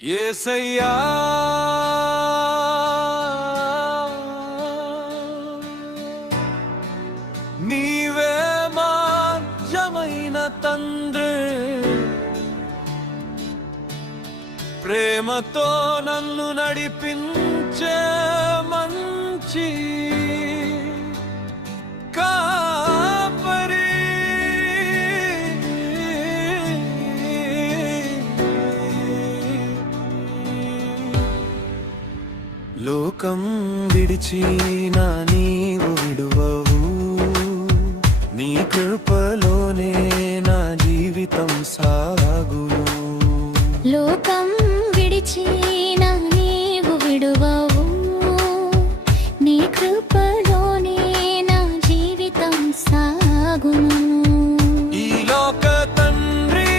యేసయ్యా నీవే మార్గమైన తండ్రి, ప్రేమతో నన్ను నడిపించే మంచి కాపరి. లోకం విడిచిన నీవు విడువవు, నీ కృపలోనే నా జీవితం సాగును. లోకం విడిచిన నీవు విడువవు, నీ కృపలోనే నా జీవితం సాగును. ఈ లోక తండ్రి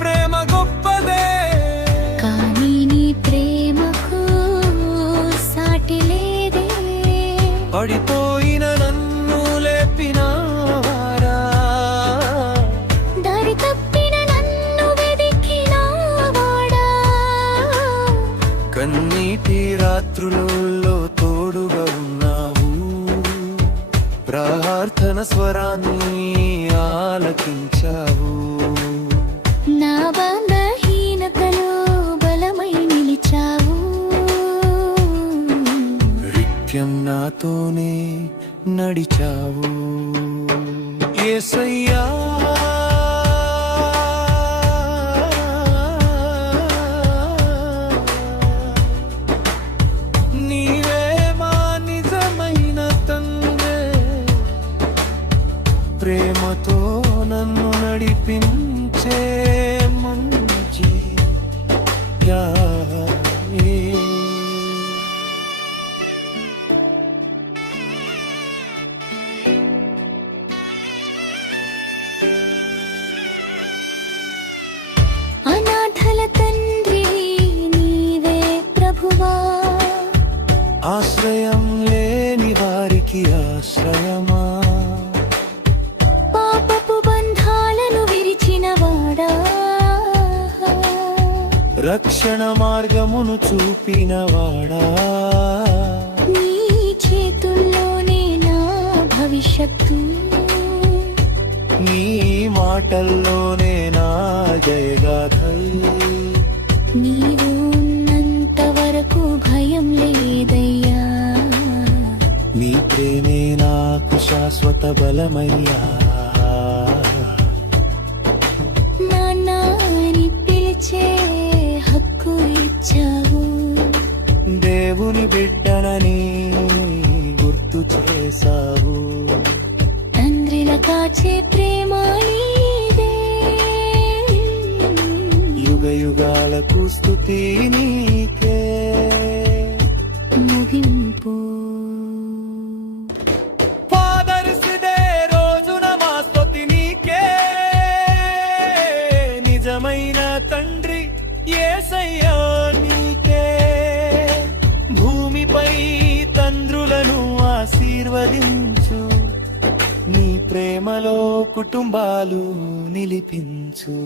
ప్రేమ గొప్పదే, కానీ నీ ప్రేమకు సాటి లేదే. పడిపోయిన నన్ను లేపినావాడా, దారి తప్పిన నన్ను వెదికినావాడా, కన్నీటి రాత్రులలో తోడుగా ఉన్నావు, ప్రార్థన స్వరాన్ని ఆలకించావు. నా బలహీనతలో బలమై నిలిచావు. నిత్యం నాతోనే నడిచావు. యేసయ్యా నీవే మా నిజమైన తండ్రి, ప్రేమతో నన్ను నడిపించే మంచి యాయే. అనాథల తండ్రి నీవే ప్రభువా, ఆశ్రయం లేని వారికి ఆశ్రయమా, పాపపు బంధాలను విరిచినవాడా, రక్షణ మార్గమును చూపినవాడా, నీ చేతుల్లోనే నా భవిష్యత్తు, నీ మాటల్లోనే నా జయగాథలు. నీవు ఉన్నంత వరకు భయం లేదయ్యా, నీ ప్రేమే నాకు శాశ్వత బలమయ్యా. నాన్నని పిలిచే హక్కు ఇచ్చావు, దేవుని బిడ్డనని గుర్తు చేశావు. తండ్రిలా కాచే ప్రేమ నీదే, యుగ యుగాలకు స్తుతి నీకే. ముగింపు పాదరిసిదే రోజున మా స్తుతి నీకే, నిజమైన తండ్రి యేసయ్యా నీకే. భూమిపై తండ్రులను ఆశీర్వదించు, నీ ప్రేమలో కుటుంబాలు నిలిపించు.